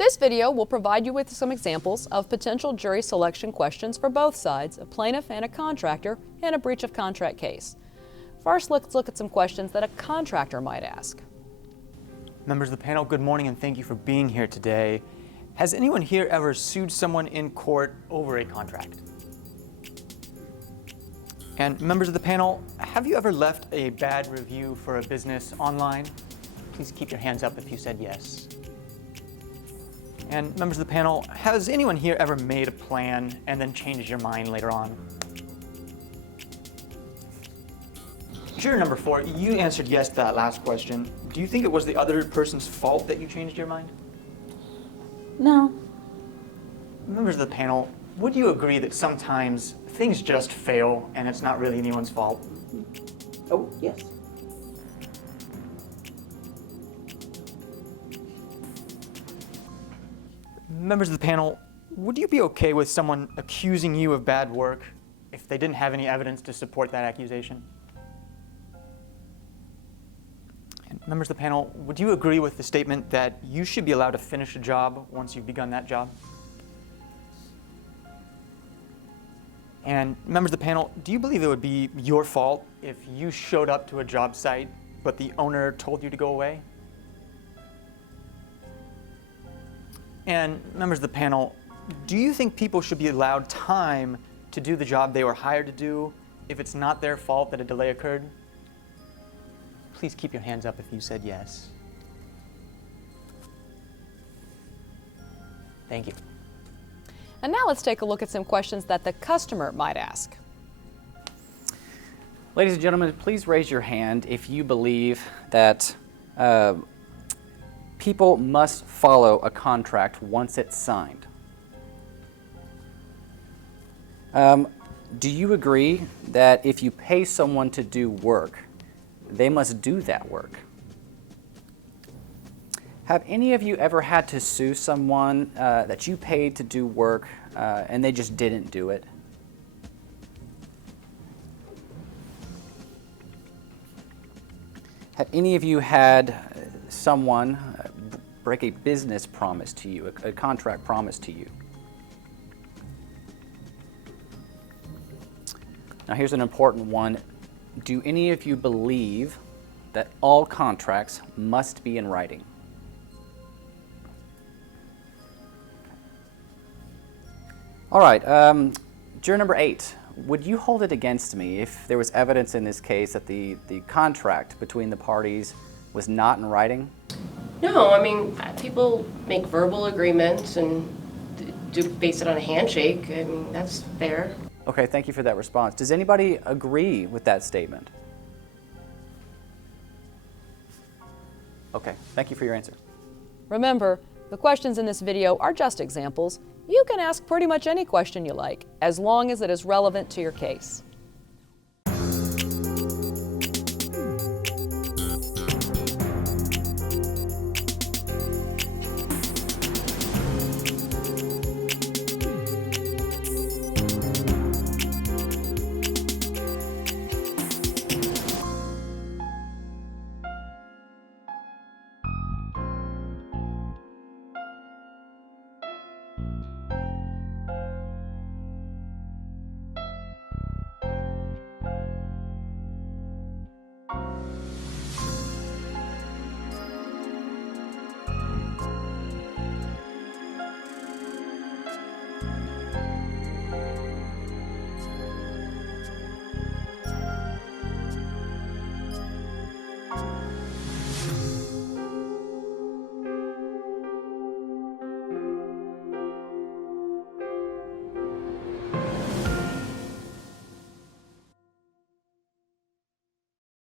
This video will provide you with some examples of potential jury selection questions for both sides, a plaintiff and a contractor, in a breach of contract case. First, let's look at some questions that a contractor might ask. Members of the panel, good morning and thank you for being here today. Has anyone here ever sued someone in court over a contract? And members of the panel, have you ever left a bad review for a business online? Please keep your hands up if you said yes. And members of the panel, has anyone here ever made a plan and then changed your mind later on? Juror number 4, you answered yes to that last question. Do you think it was the other person's fault that you changed your mind? No. Members of the panel, would you agree that sometimes things just fail and it's not really anyone's fault? Oh, yes. Members of the panel, would you be okay with someone accusing you of bad work if they didn't have any evidence to support that accusation? And members of the panel, would you agree with the statement that you should be allowed to finish a job once you've begun that job? And members of the panel, do you believe it would be your fault if you showed up to a job site but the owner told you to go away? And members of the panel, do you think people should be allowed time to do the job they were hired to do if it's not their fault that a delay occurred? Please keep your hands up if you said yes. Thank you. And now let's take a look at some questions that the customer might ask. Ladies and gentlemen, please raise your hand if you believe that people must follow a contract once it's signed. Do you agree that if you pay someone to do work, they must do that work? Have any of you ever had to sue someone that you paid to do work and they just didn't do it? Have any of you had someone break a business promise to you, a contract promise to you? Now here's an important one. Do any of you believe that all contracts must be in writing? All right, juror number 8, would you hold it against me if there was evidence in this case that the contract between the parties was not in writing? No, I mean, people make verbal agreements and do base it on a handshake. I mean, that's fair. Okay, thank you for that response. Does anybody agree with that statement? Okay, thank you for your answer. Remember, the questions in this video are just examples. You can ask pretty much any question you like, as long as it is relevant to your case.